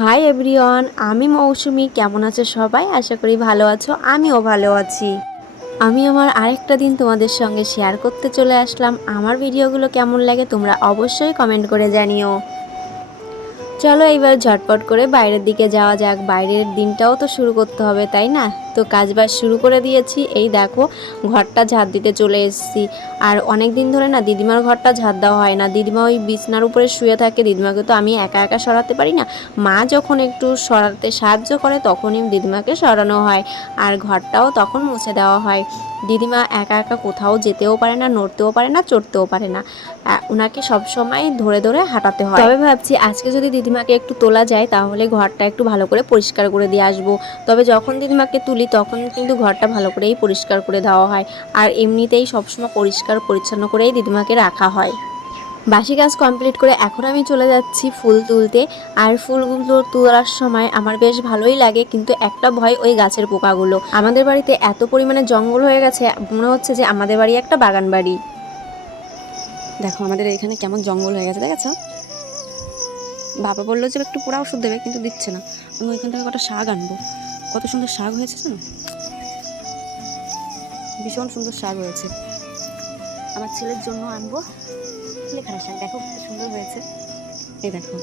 Hi everyone, আমি মৌসুমি। কেমন আছো সবাই? আশা করি ভালো আছো। আমিও ভালো আছি। আমি আমার আরেকটা দিন তোমাদের সঙ্গে শেয়ার করতে চলে আসলাম। আমার ভিডিওগুলো কেমন লাগে তোমরা অবশ্যই কমেন্ট করে জানিও। চলো এইবার ঝটপট করে বাইরের দিকে যাওয়া যাক। বাইরের দিনটাও তো শুরু করতে হবে, তাই না? তো কাজবাজ শুরু করে দিয়েছি। এই দেখো, ঘরটা ঝাড় দিতে চলে এসেছি। আর অনেক দিন ধরে না দিদিমার ঘরটা ঝাড় দেওয়া হয় না। দিদিমা ওই বিছনার উপরে শুয়ে থাকে। দিদিমাকে তো আমি একা একা সরাতে পারি না। মা যখন একটু সরাতে সাহায্য করে তখনই দিদিমাকে সরানো হয়। আর ঘরটাও তখন মুছে দেওয়া হয়। দিদিমা একা একা কোথাও যেতেও পারে না, নড়তেও পারে না, চড়তেও পারে না। ওনাকে সবসময় ধরে ধরে হাঁটাতে হয়। তবে ভাবছি আজকে যদি দিদিমাকে একটু তোলা যায় তাহলে ঘরটা একটু ভালো করে পরিষ্কার করে দিয়ে আসবো। তবে যখন দিদিমাকে তুলি তখন কিন্তু ঘরটা ভালো করেই পরিষ্কার করে দেওয়া হয়। আর এমনিতেই সবসময় পরিষ্কার পরিচ্ছন্ন করেই দিদিমাকে রাখা হয়। বাসি কাজ কমপ্লিট করে এখন আমি চলে যাচ্ছি ফুল তুলতে। আর ফুলগুলো তোলার সময় আমার বেশ ভালোই লাগে, কিন্তু একটা ভয়, ওই গাছের পোকাগুলো। আমাদের বাড়িতে এত পরিমাণে জঙ্গল হয়ে গেছে, মনে হচ্ছে যে আমাদের বাড়ি একটা বাগান বাড়ি। দেখো আমাদের এখানে কেমন জঙ্গল হয়ে গেছে, দেখেছো? বাবা বললো যে একটু পোড়া ওষুধ দেবে, কিন্তু দিচ্ছে না। আমি ওইখান থেকে কটা শাক আনবো। কত সুন্দর শাক হয়েছে জানো, ভীষণ সুন্দর শাক হয়েছে। আমার ছেলের জন্য আনবো কুলেখাড়া শাক। দেখো কত সুন্দর হয়েছে। এই দেখো,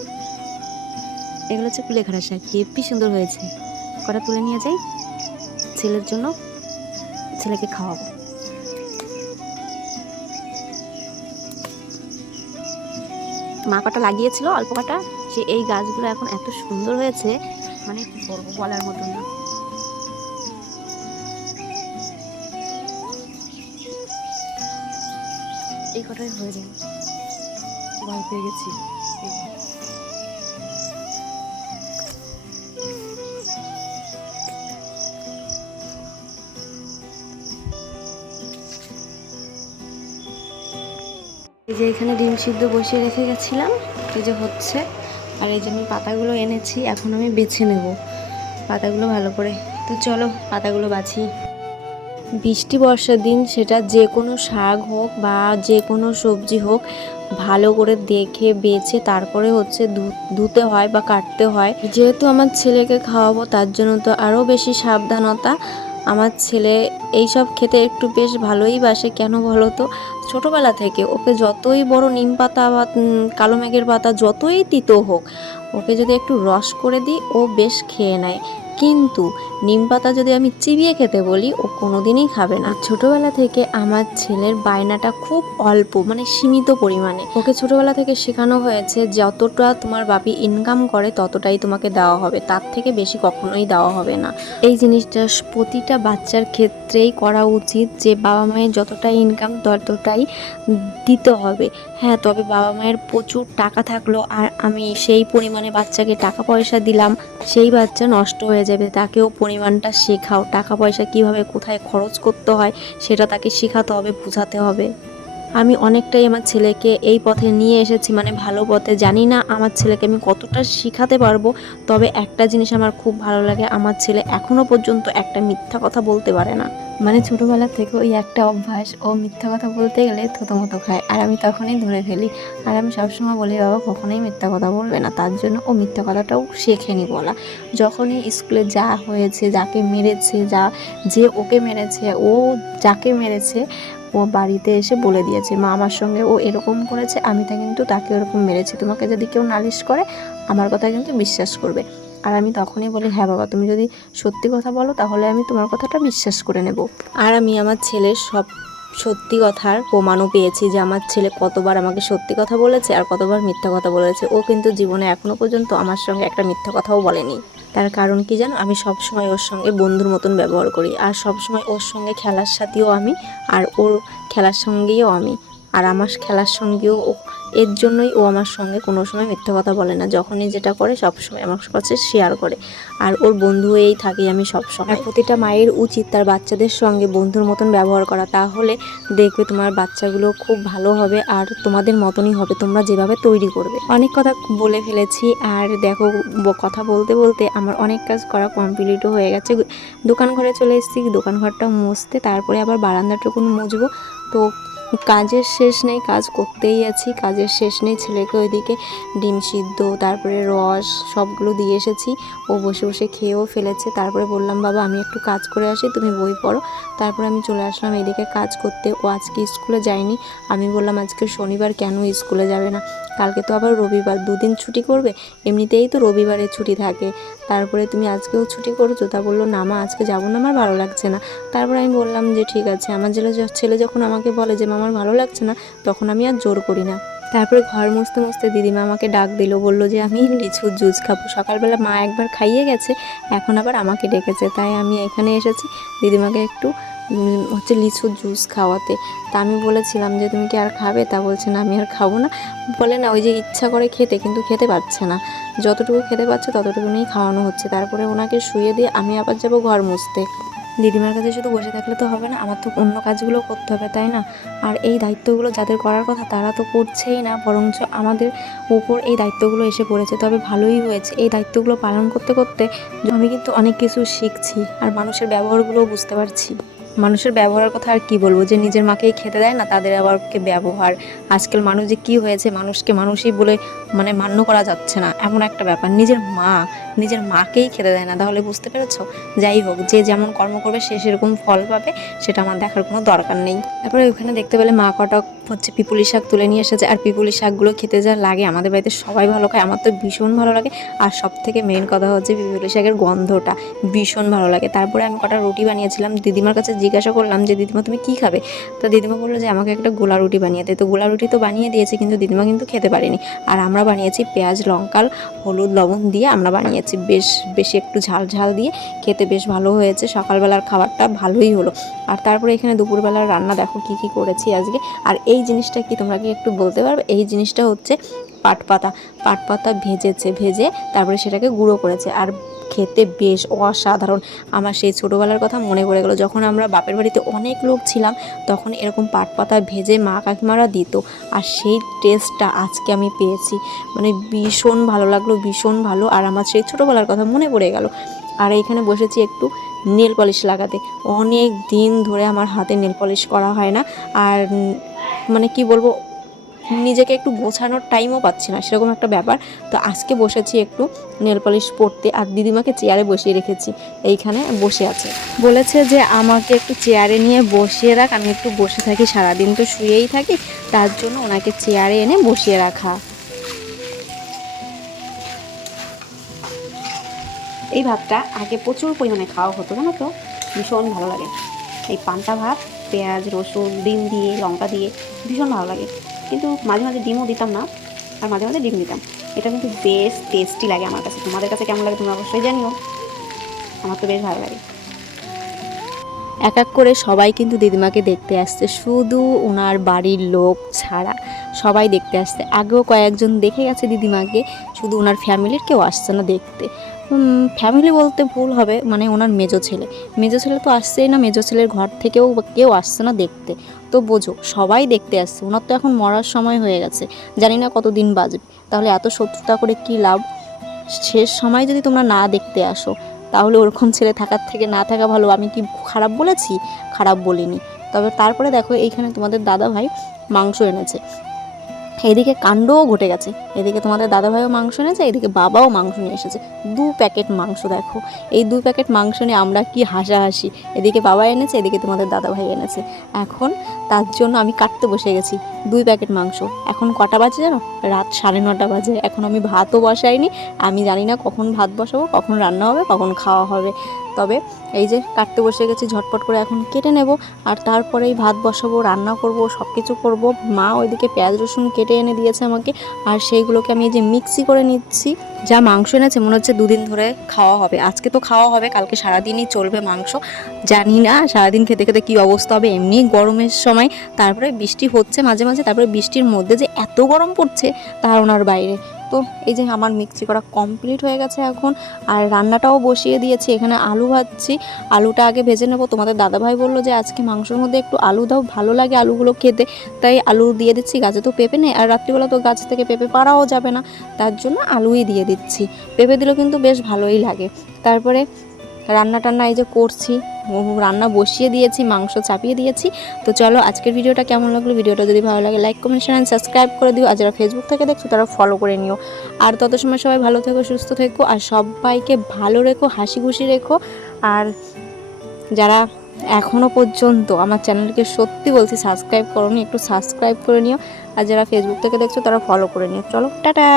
এগুলো হচ্ছে কুলেখাড়া শাক, হেব্বি সুন্দর হয়েছে। কটা তুলে নিয়ে যাই ছেলের জন্য, ছেলেকে খাওয়াবো। মা কটা লাগিয়েছিল অল্প কটা, সে এই গাছগুলো এখন এত সুন্দর হয়েছে, মানে কি বলবো, বলার মতন না। এই কটাই হয়ে যায়, ভয় পেয়ে গেছি। এই যে এখানে ডিম সিদ্ধ বসিয়ে রেখে গেছিলাম, এই যে হচ্ছে। আর এই যে আমি পাতাগুলো এনেছি, এখন আমি বেছে নেব পাতাগুলো ভালো করে। তো চলো পাতাগুলো বাছি। বৃষ্টি বর্ষার দিন, সেটা যে কোনো শাক হোক বা যে কোনো সবজি হোক, ভালো করে দেখে বেছে তারপরে হচ্ছে ধুতে হয় বা কাটতে হয়। যেহেতু আমার ছেলেকে খাওয়াবো তার জন্য তো আরও বেশি সাবধানতা। আমার ছেলে এইসব খেতে একটু বেশ ভালোই বাসে। কেন বলো তো? ছোটোবেলা থেকে ওকে যতই বড় নিম পাতা বা কালো মেঘের পাতা যতই তিতো হোক, ওকে যদি একটু রস করে দিই ও বেশ খেয়ে নেয়। কিন্তু নিম পাতা যদি আমি চিবিয়ে খেতে বলি ও কোনোদিনই খাবে না। ছোটবেলা থেকে আমার ছেলের বায়নাটা খুব অল্প, মানে সীমিত পরিমাণে। ওকে ছোটবেলা থেকে শেখানো হয়েছে যতটা তোমার বাপি ইনকাম করে ততটাই তোমাকে দেওয়া হবে, তার থেকে বেশি কখনোই দেওয়া হবে না। এই জিনিসটা প্রতিটা বাচ্চার ক্ষেত্রেই করা উচিত, যে বাবা মায়ের যতটা ইনকাম ততটাই দিতে হবে। হ্যাঁ, তবে বাবা মায়ের প্রচুর টাকা থাকলো আর আমি সেই পরিমাণে বাচ্চাকে টাকা পয়সা দিলাম, সেই বাচ্চা নষ্ট হয়ে যাবে। তাকেও পরিমাণটা শেখাও, টাকা পয়সা কিভাবে কোথায় খরচ করতে হয় সেটা তাকে শেখাতে হবে, বোঝাতে হবে। আমি অনেকটাই আমার ছেলেকে এই পথে নিয়ে এসেছি, মানে ভালো পথে। জানি না আমার ছেলেকে আমি কতটা শেখাতে পারবো, তবে একটা জিনিস আমার খুব ভালো লাগে, আমার ছেলে এখনো পর্যন্ত একটা মিথ্যা কথা বলতে পারে না। মানে ছোটোবেলা থেকে ওই একটা অভ্যাস, ও মিথ্যা কথা বলতে গেলে থতমতো খায়, আর আমি তখনই ধরে ফেলি। আর আমি সবসময় বলি বাবা কখনোই মিথ্যা কথা বলবে না, তার জন্য ও মিথ্যা কথাটাও শেখেনি বলা। যখনই স্কুলে যা হয়েছে, যাকে মেরেছে, যে ওকে মেরেছে, ও যাকে মেরেছে, ও বাড়িতে এসে বলে দিয়েছে মা আমার সঙ্গে ও এরকম করেছে, আমি কিন্তু তাকে ওরকম মেরেছি। তোমাকে যদি কেউ নালিশ করে আমার কথা কিন্তু বিশ্বাস করবে। আর আমি তখনই বলি হ্যাঁ বাবা, তুমি যদি সত্যি কথা বলো তাহলে আমি তোমার কথাটা বিশ্বাস করে নেব। আর আমি আমার ছেলের সব সত্যি কথার প্রমাণও পেয়েছি, যে আমার ছেলে কতবার আমাকে সত্যি কথা বলেছে আর কতবার মিথ্যা কথা বলেছে। ও কিন্তু জীবনে এখনো পর্যন্ত আমার সঙ্গে একটা মিথ্যা কথাও বলেনি। তার কারণ কি জানো? আমি সবসময় ওর সঙ্গে বন্ধুর মতন ব্যবহার করি, আর সবসময় ওর সঙ্গে খেলার সাথেও আমি, আর ওর খেলার সঙ্গেও আমি, আর আমার খেলার সঙ্গেও ও। এর জন্যই ও আমার সঙ্গে কোনো সময় মিথ্যা কথা বলে না। যখনই যেটা করে সবসময় আমার কাছে শেয়ার করে, আর ওর বন্ধু হয়েই থাকি আমি সবসময়। প্রতিটা মায়ের উচিত তার বাচ্চাদের সঙ্গে বন্ধুর মতন ব্যবহার করা, তাহলে দেখবে তোমার বাচ্চাগুলো খুব ভালো হবে আর তোমাদের মতনই হবে, তোমরা যেভাবে তৈরি করবে। অনেক কথা বলে ফেলেছি, আর দেখো কথা বলতে বলতে আমার অনেক কাজ করা কমপ্লিটও হয়ে গেছে। দোকান ঘরে চলে এসেছি, দোকান ঘরটা মুছতে, তারপরে আবার বারান্দাটুকুন মুছবো। তো কাজের শেষ নেই, কাজ করতেই আছি, কাজের শেষ নেই। ছেলেকে ওইদিকে ডিম সিদ্ধ তারপরে রস সবগুলো দিয়ে এসেছি, ও বসে বসে খেয়েও ফেলেছে। তারপরে বললাম বাবা আমি একটু কাজ করে আসি, তুমি বই পড়ো। তারপরে আমি চলে আসলাম এদিকে কাজ করতে। ও আজকে স্কুলে যায়নি। আমি বললাম আজকে শনিবার কেন স্কুলে যাবে না, কালকে তো আবার রবিবার, দুদিন ছুটি করবে, এমনিতেই তো রবিবারে ছুটি থাকে, তারপরে তুমি আজকেও ছুটি করছো। তা বললো না মা আজকে যাবো না, আমার ভালো লাগছে না। তারপরে আমি বললাম যে ঠিক আছে। আমার ছেলে যখন আমাকে বলে যে আমার ভালো লাগছে না, তখন আমি আর জোর করি না। তারপরে ঘর মুছতে মুছতে দিদিমা আমাকে ডাক দিল, বললো যে আমি লিচুর জুস খাবো। সকালবেলা মা একবার খাইয়ে গেছে, এখন আবার আমাকে ডেকেছে, তাই আমি এখানে এসেছি দিদিমাকে একটু হচ্ছে লিচুর জুস খাওয়াতে। তা আমি বলেছিলাম যে তুমি কি আর খাবে, তা বলছে না আমি আর খাবো না। বলে না ওই যে ইচ্ছা করে খেতে, কিন্তু খেতে পারছে না, যতটুকু খেতে পারছে ততটুকুনি খাওয়ানো হচ্ছে। তারপরে ওনাকে শুয়ে দিয়ে আমি আবার যাবো ঘর মুছতে। দিদিমার কাছে শুধু বসে থাকলে তো হবে না, আমার তো অন্য কাজগুলো করতে হবে, তাই না? আর এই দায়িত্বগুলো যাদের করার কথা তারা তো করছেই না, বরঞ্চ আমাদের উপর এই দায়িত্বগুলো এসে পড়েছে। তবে ভালোই হয়েছে, এই দায়িত্বগুলো পালন করতে করতে আমি কিন্তু অনেক কিছু শিখছি, আর মানুষের ব্যবহারগুলোও বুঝতে পারছি। মানুষের ব্যবহারের কথা আর কি বলবো, যে নিজের মাকেই খেতে দেয় না, তাদের আবার ব্যবহার। আজকাল মানুষ যে কী হয়েছে, মানুষকে মানুষই বলে মান্য করা যাচ্ছে না, এমন একটা ব্যাপার। নিজের মাকেই খেতে দেয় না, তাহলে বুঝতে পেরেছো? যাই হোক, যে যেমন কর্ম করবে সে সেরকম ফল পাবে, সেটা আমার দেখার কোনো দরকার নেই। তারপরে ওখানে দেখতে পেলে মা কটা হচ্ছে পিপুলি শাক তুলে নিয়ে এসেছে, আর পিপুলি শাকগুলো খেতে যা লাগে, আমাদের বাড়িতে সবাই ভালো খায়, আমার তো ভীষণ ভালো লাগে। আর সব থেকে মেন কথা হচ্ছে পিপুলি শাকের গন্ধটা ভীষণ ভালো লাগে। তারপরে আমি কটা রুটি বানিয়েছিলাম, দিদিমার কাছে জিজ্ঞাসা করলাম যে দিদিমা তুমি কী খাবে। তো দিদিমা বললো যে আমাকে একটা গোলা রুটি বানিয়ে দে। তো গোলা রুটি তো বানিয়ে দিয়েছি, কিন্তু দিদিমা কিন্তু খেতে পারেনি। আর আমরা বানিয়েছি পেঁয়াজ লঙ্কা হলুদ লবণ দিয়ে আমরা বানিয়েছি, বেশি একটু ঝাল ঝাল দিয়ে, খেতে বেশ ভালো হয়েছে। সকালবেলার খাবারটা ভালোই হলো। আর তারপরে এখানে দুপুরবেলার রান্না দেখো কী কী করেছি আজকে। আর এই জিনিসটা কি তোমরা কি একটু বলতে পারবে? এই জিনিসটা হচ্ছে পাট পাতা ভেজে তারপরে সেটাকে গুঁড়ো করেছে, আর খেতে বেশ অসাধারণ। আমার সেই ছোটোবেলার কথা মনে পড়ে গেলো, যখন আমরা বাপের বাড়িতে অনেক লোক ছিলাম, তখন এরকম পাট পাতা ভেজে মা কাকিমারা দিত, আর সেই টেস্টটা আজকে আমি পেয়েছি। ভীষণ ভালো লাগলো, ভীষণ ভালো। আর আমার সেই ছোটোবেলার কথা মনে পড়ে গেল। আর এইখানে বসেছি একটু নেল পলিশ লাগাতে। অনেক দিন ধরে আমার হাতে নেল পলিশ করা হয় না, আর কি বলবো, নিজেকে একটু গোছানোর টাইমও পাচ্ছি না, সেরকম একটা ব্যাপার। তো আজকে বসেছি একটু নেল পলিশ পরতে, আর দিদিমাকে চেয়ারে বসিয়ে রেখেছি, এইখানে বসে আছে। বলেছে যে আমাকে একটু চেয়ারে নিয়ে বসিয়ে রাখ, আমি একটু বসে থাকি, সারাদিন তো শুয়েই থাকি, তার জন্য ওনাকে চেয়ারে এনে বসিয়ে রাখা। এই ভাতটা আগে প্রচুর পরিমাণে খাওয়া হতো, জানো তো, ভীষণ ভালো লাগে। এই পান্তা ভাত পেঁয়াজ রসুন ডিম দিয়ে লঙ্কা দিয়ে ভীষণ ভালো লাগে। কিন্তু মাঝে মাঝে ডিমও দিতাম না, আর মাঝে মাঝে ডিম দিতাম। এটা কিন্তু বেশ টেস্টি লাগে আমার কাছে। তোমাদের কাছে কেমন লাগে তোমরা অবশ্যই জানিও, আমার তো বেশ ভালো লাগে। এক এক করে সবাই কিন্তু দিদিমাকে দেখতে আসছে, শুধু ওনার বাড়ির লোক ছাড়া সবাই দেখতে আসছে। আগেও কয়েকজন দেখে গেছে দিদিমাকে, শুধু ওনার ফ্যামিলির কেউ আসছে না দেখতে। ফ্যামিলি বলতে ভুল হবে, ওনার মেজো ছেলে তো আসছেই না, মেজো ছেলের ঘর থেকেও কেউ আসছে না দেখতে। তো বোঝো সবাই দেখতে আসছে, ওনার তো এখন মরার সময় হয়ে গেছে, জানি না কতদিন বাঁচবে। তাহলে এত শত্রুতা করে কী লাভ? শেষ সময় যদি তোমরা না দেখতে আসো, তাহলে ওরকম ছেলে থাকার থেকে না থাকা ভালো। আমি কি খারাপ বলেছি? খারাপ বলিনি। তবে তারপরে দেখো এইখানে তোমাদের দাদা ভাই মাংস এনেছে, এদিকে কাণ্ডও ঘটে গেছে। এদিকে তোমাদের দাদাভাইও মাংস এনেছে, এদিকে বাবাও মাংস নিয়ে এসেছে, 2 প্যাকেট মাংস। দেখো এই 2 প্যাকেট মাংস নিয়ে আমরা কি হাসাহাসি। এদিকে বাবা এনেছে, এদিকে তোমাদের দাদাভাই এনেছে। এখন তার জন্য আমি কাটতে বসে গেছি 2 প্যাকেট মাংস। এখন কটা বাজে জানো? রাত 9:30 বাজে। এখন আমি ভাতও বসাইনি, আমি জানি না কখন ভাত বসাবো, কখন রান্না হবে, কখন খাওয়া হবে। তবে এই যে কাটতে বসে গেছি, ঝটপট করে এখন কেটে নেব, আর তারপরেই ভাত বসাবো, রান্না করব, সব কিছু করবো। মা ওইদিকে পেঁয়াজ রসুন কেটে এনে দিয়েছে আমাকে, আর সেইগুলোকে আমি এই যে মিক্সি করে নিচ্ছি। যা মাংস এনেছে মনে হচ্ছে 2 দিন ধরে খাওয়া হবে। আজকে তো খাওয়া হবে, কালকে সারাদিনই চলবে মাংস। জানি না সারাদিন খেতে খেতে কী অবস্থা হবে। এমনি গরমের সময়, তারপরে বৃষ্টি হচ্ছে মাঝে মাঝে, তারপরে বৃষ্টির মধ্যে যে এত গরম পড়ছে ধারণার বাইরে। তো এই যে আমার মিক্সি করা কমপ্লিট হয়ে গেছে এখন, আর রান্নাটাও বসিয়ে দিয়েছি। এখানে আলু ভাজছি, আলুটা আগে ভেজে নেবো। তোমাদের দাদাভাই বললো যে আজকে মাংসের মধ্যে একটু আলু দাও, ভালো লাগে আলুগুলো খেতে, তাই আলু দিয়ে দিচ্ছি। গাছে তো পেঁপে নেই, আর রাত্রিবেলা তো গাছ থেকে পেঁপে পাড়াও যাবে না, তার জন্য আলুই দিয়ে দিচ্ছি। পেঁপে দিলেও কিন্তু বেশ ভালোই লাগে। তারপরে রান্না টান্না এই যে করছি, রান্না বসিয়ে দিয়েছি, মাংস চাপিয়ে দিয়েছি। তো চলো আজকের ভিডিওটা কেমন লাগলো, ভিডিওটা যদি ভালো লাগে লাইক কমেন্ট শেয়ার সাবস্ক্রাইব করে দিও, আর যারা ফেসবুক থেকে দেখছো তারা ফলো করে নিও। আর তত সময় সবাই ভালো থেকো, সুস্থ থেকো, আর সবাইকে ভালো রেখো, হাসি খুশি রেখো। আর যারা এখনও পর্যন্ত আমার চ্যানেলকে সত্যি বলছি সাবস্ক্রাইব করোনি, একটু সাবস্ক্রাইব করে নিও। আর যারা ফেসবুক থেকে দেখছো তারা ফলো করে নিও। চলো টাটা।